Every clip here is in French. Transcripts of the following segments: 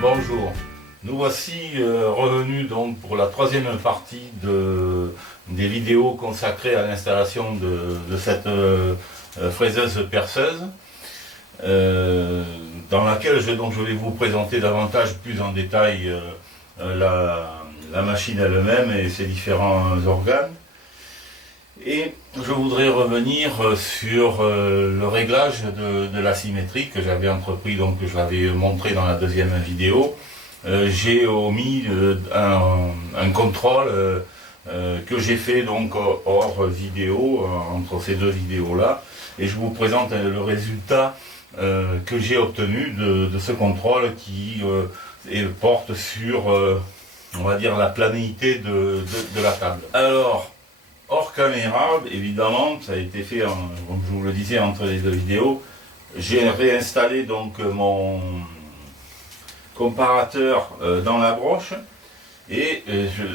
Bonjour, nous voici revenus donc pour la troisième partie des vidéos consacrées à l'installation de cette fraiseuse perceuse, dans laquelle je vais vous présenter davantage plus en détail la machine elle-même et ses différents organes. Et je voudrais revenir sur le réglage de la symétrie que j'avais entrepris, donc que je l'avais montré dans la deuxième vidéo. J'ai omis un contrôle que j'ai fait donc hors vidéo, entre ces deux vidéos-là, et je vous présente le résultat que j'ai obtenu de ce contrôle qui porte sur, on va dire, la planéité de la table. Alors, hors caméra, évidemment, ça a été fait, comme je vous le disais, entre les deux vidéos. J'ai réinstallé donc mon comparateur dans la broche. Et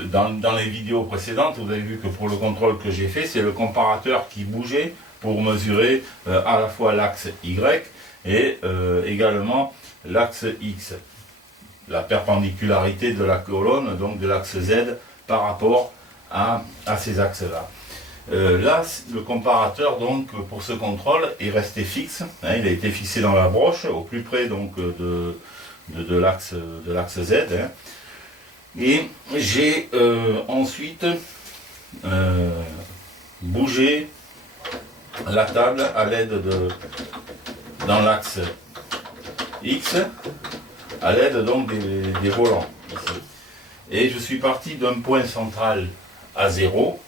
dans les vidéos précédentes, vous avez vu que pour le contrôle que j'ai fait, c'est le comparateur qui bougeait pour mesurer à la fois l'axe Y et également l'axe X. La perpendicularité de la colonne, donc de l'axe Z, par rapport à ces axes-là. Là, le comparateur donc pour ce contrôle est resté fixe, hein, il a été fixé dans la broche, au plus près donc de l'axe Z. Hein. Et j'ai ensuite bougé la table à l'aide dans l'axe X, à l'aide donc des volants. Ici. Et je suis parti d'un point central à 0,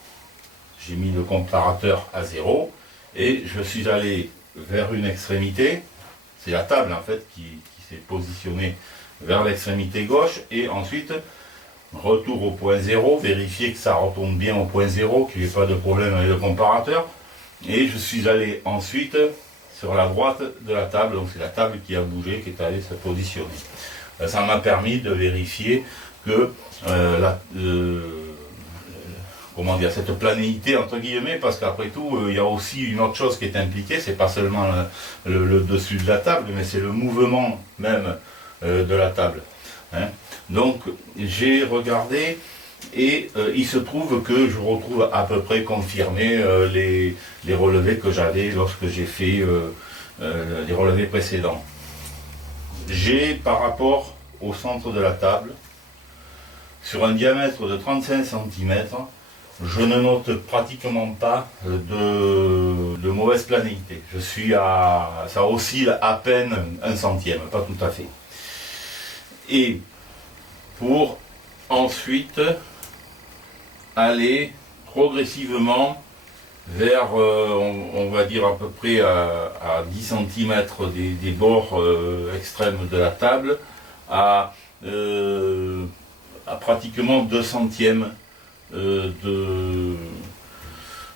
j'ai mis le comparateur à 0, et je suis allé vers une extrémité, c'est la table en fait qui s'est positionnée vers l'extrémité gauche, et ensuite retour au point 0, vérifier que ça retombe bien au point 0, qu'il n'y ait pas de problème avec le comparateur, et je suis allé ensuite sur la droite de la table, donc c'est la table qui a bougé, qui est allée se positionner. Ça m'a permis de vérifier que comment dire, cette planéité entre guillemets, parce qu'après tout il y a aussi une autre chose qui est impliquée, c'est pas seulement le dessus de la table, mais c'est le mouvement même de la table. Hein. Donc j'ai regardé et il se trouve que je retrouve à peu près confirmé les relevés que j'avais lorsque j'ai fait les relevés précédents. J'ai par rapport au centre de la table, sur un diamètre de 35 cm, je ne note pratiquement pas de mauvaise planéité. Je suis ça oscille à peine 1 centième, pas tout à fait. Et pour ensuite aller progressivement vers, on va dire à peu près à 10 cm des bords extrêmes de la table, à pratiquement 2 centièmes de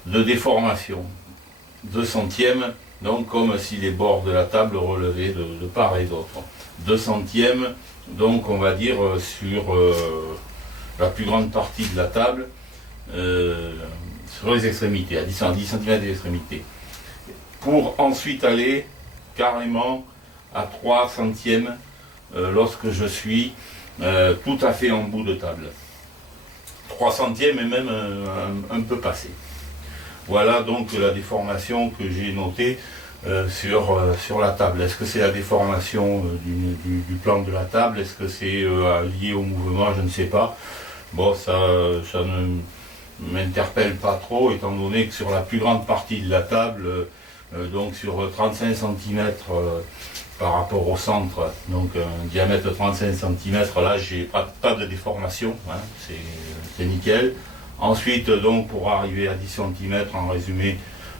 déformation. 2 centièmes, donc comme si les bords de la table relevaient de part et d'autre. 2 centièmes, donc on va dire sur la plus grande partie de la table, sur les extrémités, à 10 cm des extrémités. Pour ensuite aller carrément à 3 centièmes lorsque je suis tout à fait en bout de table. 3 centièmes et même un peu passé. Voilà donc la déformation que j'ai notée sur la table. Est-ce que c'est la déformation du plan de la table? Est-ce que c'est lié au mouvement? Je ne sais pas. Bon, ça ne m'interpelle pas trop, étant donné que sur la plus grande partie de la table, donc sur 35 cm par rapport au centre, donc un diamètre de 35 cm, là j'ai pas de déformation, hein, c'est nickel. Ensuite, donc pour arriver à 10 cm, en résumé,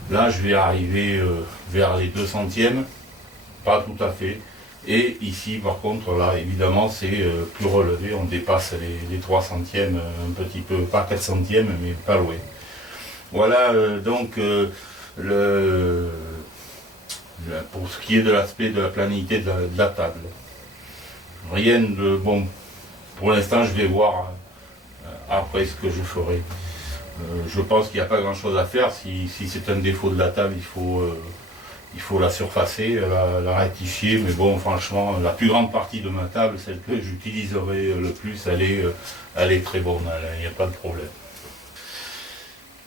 là je vais arriver vers les 2 centièmes, pas tout à fait. Et ici par contre, là évidemment c'est plus relevé, on dépasse les 3 centièmes un petit peu, pas 4 centièmes, mais pas loin. Voilà donc pour ce qui est de l'aspect de la planéité de la table. Rien de bon, pour l'instant je vais voir après ce que je ferai. Je pense qu'il n'y a pas grand chose à faire. Si c'est un défaut de la table, il faut il faut la surfacer, la rectifier, mais bon, franchement, la plus grande partie de ma table, celle que j'utiliserai le plus, elle est très bonne, il n'y a pas de problème.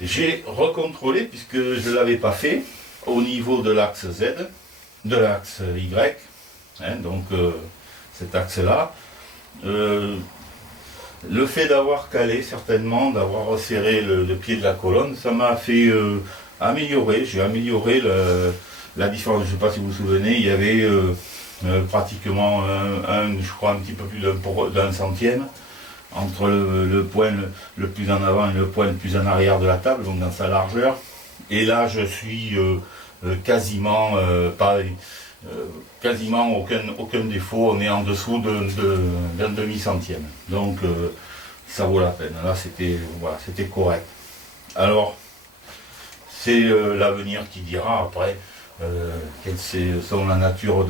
J'ai recontrôlé, puisque je ne l'avais pas fait, au niveau de l'axe Z, de l'axe Y, hein, donc cet axe-là. Le fait d'avoir calé, certainement, d'avoir resserré le pied de la colonne, ça m'a fait améliorer, j'ai amélioré la différence. Je ne sais pas si vous vous souvenez, il y avait pratiquement je crois un petit peu plus d'un centième entre le point le plus en avant et le point le plus en arrière de la table, donc dans sa largeur. Et là, je suis quasiment quasiment aucun défaut, on est en dessous d'un demi-centième. Donc ça vaut la peine. Là, voilà, c'était correct. Alors, c'est l'avenir qui dira après quelle sont la nature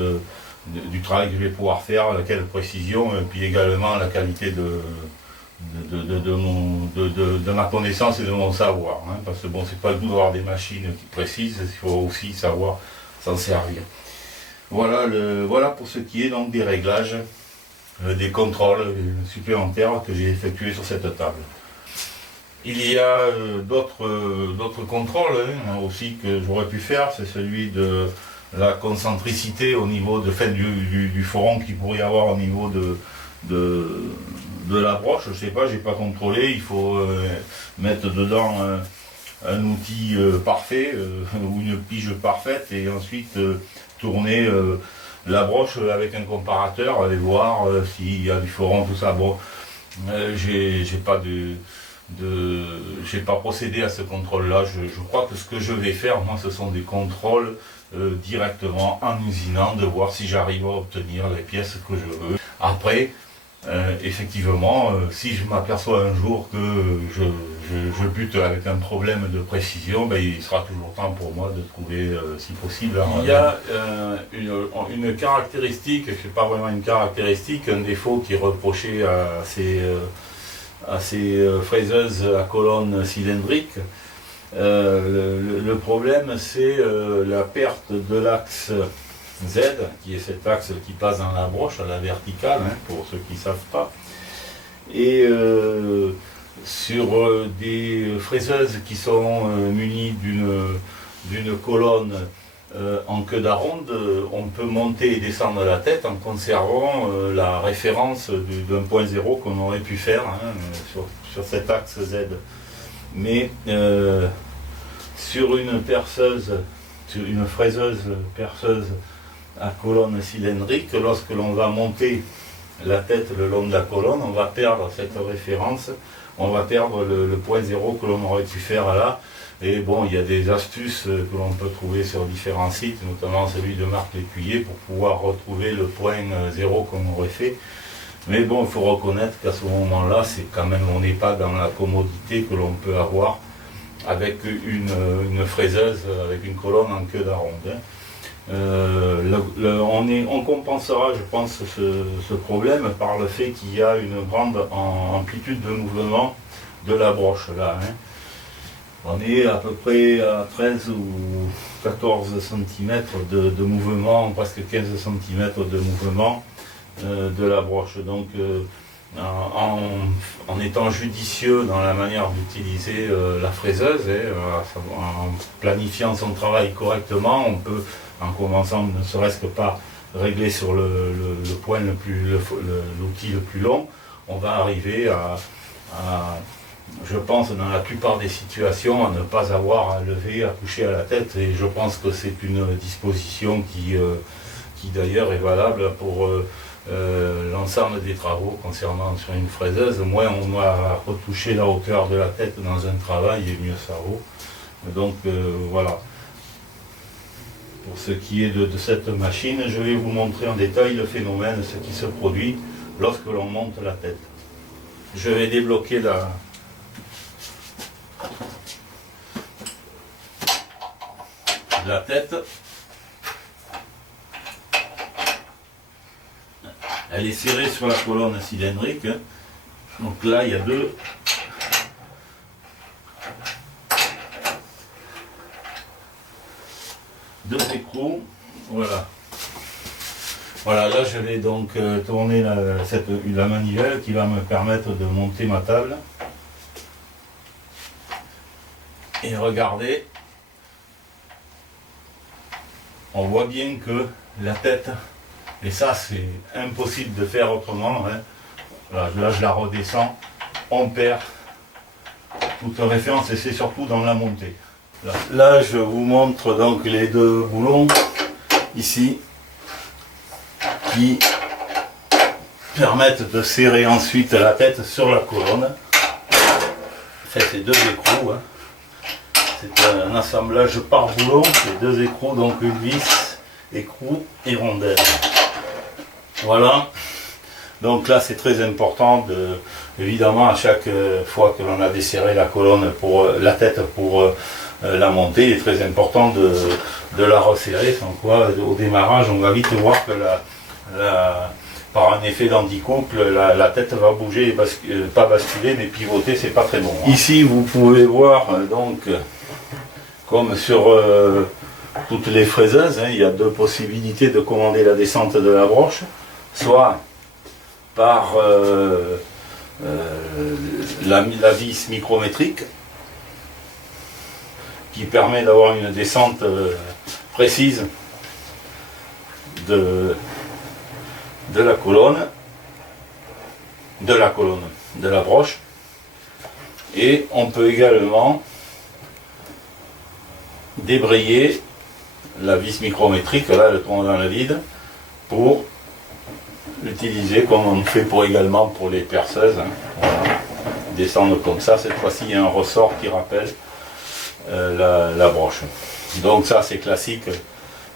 du travail que je vais pouvoir faire, quelle précision, et puis également la qualité de ma connaissance et de mon savoir. Hein, parce que bon, c'est pas le tout d'avoir des machines qui précisent, il faut aussi savoir s'en servir. Voilà pour ce qui est donc des réglages, des contrôles supplémentaires que j'ai effectués sur cette table. Il y a d'autres contrôles aussi que j'aurais pu faire, c'est celui de la concentricité au niveau du foron qu'il pourrait y avoir au niveau de la broche. Je sais pas, j'ai pas contrôlé, il faut mettre dedans un outil parfait ou une pige parfaite et ensuite tourner la broche avec un comparateur et voir s'il y a du foron, tout ça. Bon, j'ai pas procédé à ce contrôle-là. Je crois que ce que je vais faire, moi, ce sont des contrôles directement en usinant, de voir si j'arrive à obtenir les pièces que je veux. Après, effectivement, si je m'aperçois un jour que je bute avec un problème de précision, ben, il sera toujours temps pour moi de trouver, si possible. Il y a une caractéristique, c'est pas vraiment une caractéristique, un défaut qui est reproché à ces fraiseuses à colonne cylindrique. Le problème, c'est la perte de l'axe Z, qui est cet axe qui passe dans la broche à la verticale, hein, pour ceux qui ne savent pas. Et sur des fraiseuses qui sont munies d'une colonne en queue d'aronde, on peut monter et descendre la tête en conservant la référence d'un point zéro qu'on aurait pu faire sur cet axe Z. Mais sur une fraiseuse perceuse à colonne cylindrique, lorsque l'on va monter la tête le long de la colonne, on va perdre cette référence, on va perdre le point zéro que l'on aurait pu faire là. Et bon, il y a des astuces que l'on peut trouver sur différents sites, notamment celui de Marc Lécuyer, pour pouvoir retrouver le point zéro qu'on aurait fait. Mais bon, il faut reconnaître qu'à ce moment-là, c'est quand même, on n'est pas dans la commodité que l'on peut avoir avec une fraiseuse, avec une colonne en queue d'aronde. On compensera, je pense, ce problème par le fait qu'il y a une grande amplitude de mouvement de la broche là. Hein. On est à peu près à 13 ou 14 cm de mouvement, presque 15 cm de mouvement de la broche. Donc en étant judicieux dans la manière d'utiliser la fraiseuse, en planifiant son travail correctement, on peut, en commençant ne serait-ce que par régler sur le point l'outil le plus long, on va arriver à, je pense, dans la plupart des situations, à ne pas avoir à lever, à coucher à la tête. Et je pense que c'est une disposition qui d'ailleurs est valable pour l'ensemble des travaux concernant sur une fraiseuse. Moins on a retouché la hauteur de la tête dans un travail, et mieux ça vaut. Donc voilà. Pour ce qui est de cette machine, je vais vous montrer en détail le phénomène, ce qui se produit lorsque l'on monte la tête. Je vais débloquer la tête. Elle est serrée sur la colonne cylindrique. Donc là, il y a deux. 2 écrous, voilà. Voilà, là je vais donc tourner la manivelle qui va me permettre de monter ma table. Et regardez, on voit bien que la tête, et ça c'est impossible de faire autrement, hein. Là je la redescends, on perd toute référence et c'est surtout dans la montée. Là je vous montre donc les 2 boulons ici qui permettent de serrer ensuite la tête sur la colonne. En fait c'est 2 écrous, hein. C'est un assemblage par boulon, c'est 2 écrous, donc une vis, écrou et rondelle. Voilà. Donc là c'est très important évidemment à chaque fois que l'on a desserré la colonne pour la tête pour la montée, il est très important de la resserrer, sans quoi au démarrage on va vite voir que par un effet d'anticouple la tête va bouger, pas basculer mais pivoter, c'est pas très bon, hein. Ici vous pouvez voir donc comme sur toutes les fraiseuses, hein, il y a 2 possibilités de commander la descente de la broche, soit par la vis micrométrique qui permet d'avoir une descente précise de la colonne, de la broche, et on peut également débrayer la vis micrométrique, là le tourne dans le vide, pour l'utiliser comme on fait également pour les perceuses, hein. Voilà. Descendre comme ça, cette fois-ci il y a un ressort qui rappelle la broche. Donc ça c'est classique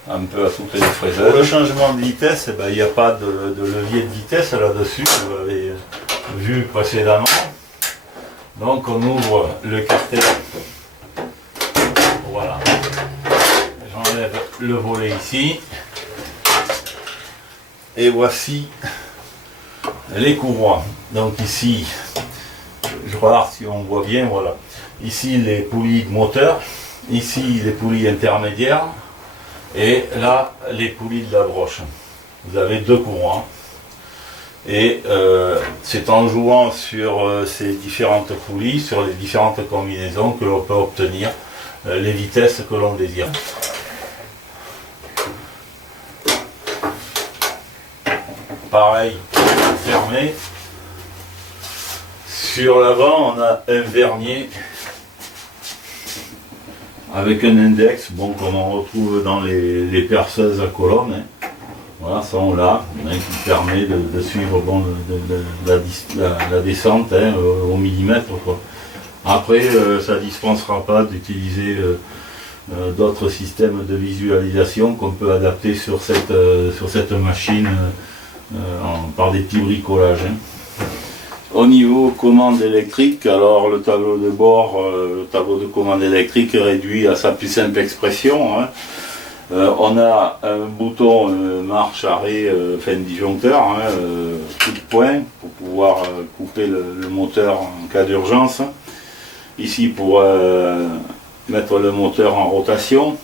un peu à toutes les fraiseuses. Pour le changement de vitesse, il n'y a pas de levier de vitesse là-dessus, vous l'avez vu précédemment. Donc on ouvre le cartel. Voilà. J'enlève le volet ici. Et voici les courroies. Donc ici, je regarde si on voit bien, voilà. Ici les poulies de moteur, ici les poulies intermédiaires, et là les poulies de la broche. Vous avez 2 courroies. Et c'est en jouant sur ces différentes poulies, sur les différentes combinaisons que l'on peut obtenir les vitesses que l'on désire. Pareil, fermé. Sur l'avant, on a un vernier avec un index, bon, comme on retrouve dans les perceuses à colonne, hein. Voilà, ça on l'a, hein, qui permet de suivre bon, la descente, hein, au millimètre, quoi. Après, ça ne dispensera pas d'utiliser d'autres systèmes de visualisation qu'on peut adapter sur cette machine par des petits bricolages, hein. Au niveau commande électrique, alors le tableau de bord, le tableau de commande électrique réduit à sa plus simple expression, hein. On a un bouton marche, arrêt, fin de disjoncteur, hein, coup de poing pour pouvoir couper le moteur en cas d'urgence. Ici pour mettre le moteur en rotation.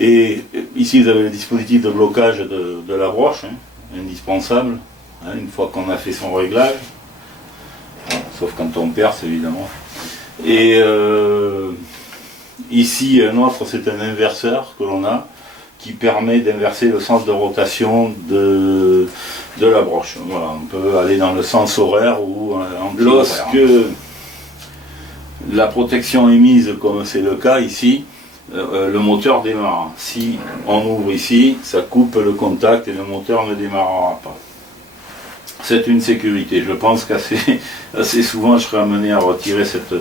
Et ici vous avez le dispositif de blocage de la broche, hein, indispensable, hein, une fois qu'on a fait son réglage, sauf quand on perce évidemment. Et ici un autre, c'est un inverseur que l'on a qui permet d'inverser le sens de rotation de la broche. Voilà, on peut aller dans le sens horaire ou anti-horaire. Lorsque la protection est mise, comme c'est le cas ici, le moteur démarre. Si on ouvre ici, ça coupe le contact et le moteur ne démarrera pas. C'est une sécurité. Je pense qu'assez souvent je serai amené à retirer cette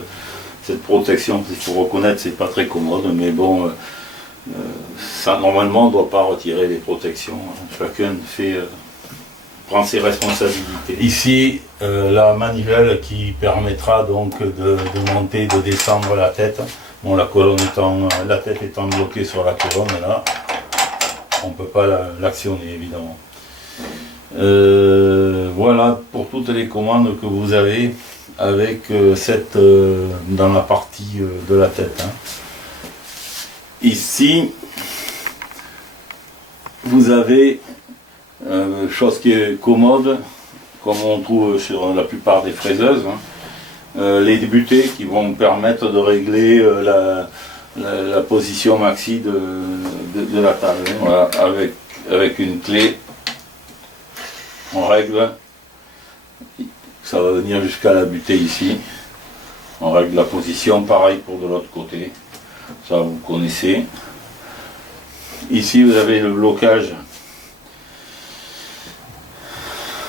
protection. Il faut reconnaître que c'est pas très commode, mais bon, ça normalement on ne doit pas retirer les protections. Chacun prend ses responsabilités. Ici, la manivelle qui permettra donc de monter, de descendre la tête. Bon, la tête étant bloquée sur la colonne là, on ne peut pas l'actionner évidemment. Voilà pour toutes les commandes que vous avez avec dans la partie de la tête, hein. Ici, vous avez, chose qui est commode, comme on trouve sur la plupart des fraiseuses, les butées qui vont me permettre de régler la position maxi de la table. Voilà, avec une clé, on règle, ça va venir jusqu'à la butée ici. On règle la position, pareil pour de l'autre côté, ça vous connaissez. Ici vous avez le blocage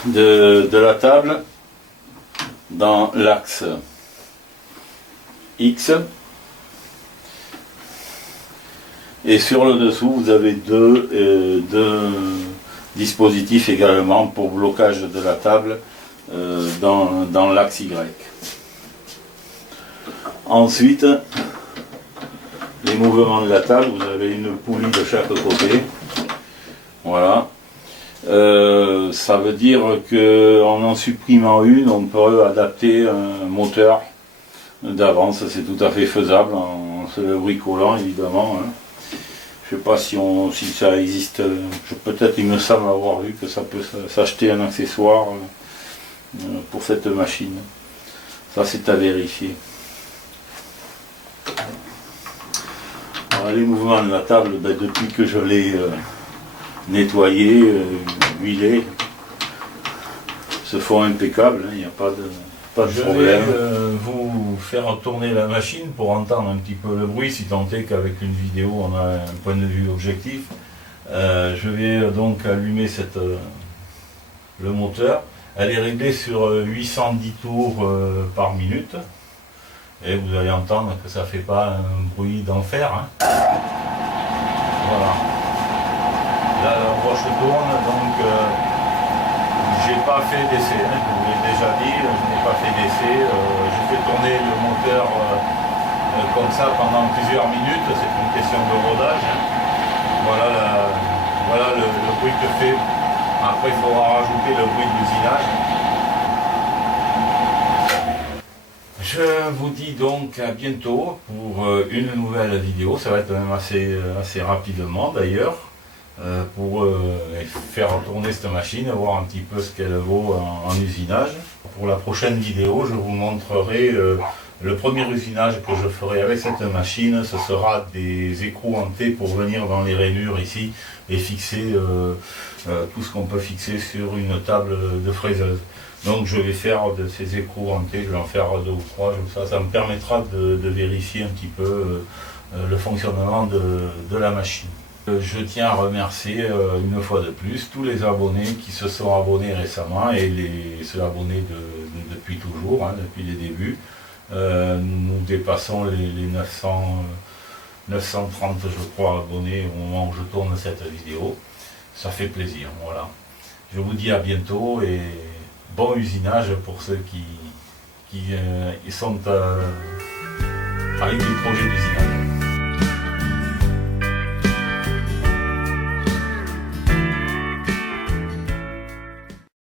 de la table dans l'axe X, et sur le dessous vous avez deux dispositifs également pour blocage de la table dans l'axe Y. Ensuite, les mouvements de la table, vous avez une poulie de chaque côté. Voilà. Ça veut dire qu'en en supprimant une, on peut adapter un moteur d'avance. C'est tout à fait faisable en se le bricolant, évidemment. Je ne sais pas si ça existe. Peut-être il me semble avoir vu que ça peut s'acheter un accessoire pour cette machine. Ça, c'est à vérifier. Alors, les mouvements de la table, depuis que je l'ai nettoyé, huilé, se font impeccables, il n'y a pas de problème. Je vais vous faire tourner la machine pour entendre un petit peu le bruit, si tant est qu'avec une vidéo on a un point de vue objectif. Je vais donc allumer le moteur. Elle est réglée sur 810 tours par minute. Et vous allez entendre que ça fait pas un bruit d'enfer. Voilà. Là la broche tourne, donc j'ai pas fait d'essai, je vous l'ai déjà dit, je n'ai pas fait d'essai. Je fais tourner le moteur comme ça pendant plusieurs minutes, c'est une question de rodage. Voilà le bruit que fait. Après il faudra rajouter le bruit de l'usinage. Je vous dis donc à bientôt pour une nouvelle vidéo. Ça va être même assez rapidement d'ailleurs, pour faire tourner cette machine, voir un petit peu ce qu'elle vaut en usinage. Pour la prochaine vidéo, je vous montrerai le premier usinage que je ferai avec cette machine. Ce sera des écrous hantés pour venir dans les rainures ici et fixer tout ce qu'on peut fixer sur une table de fraiseuse. Donc je vais faire de ces écrous hantés, je vais en faire 2 ou 3, ça me permettra de vérifier un petit peu le fonctionnement de la machine. Je tiens à remercier une fois de plus tous les abonnés qui se sont abonnés récemment et ceux abonnés depuis toujours, depuis les débuts. Nous dépassons les 930 je crois abonnés au moment où je tourne cette vidéo. Ça fait plaisir, voilà. Je vous dis à bientôt et bon usinage pour ceux qui sont avec des projets d'usinage.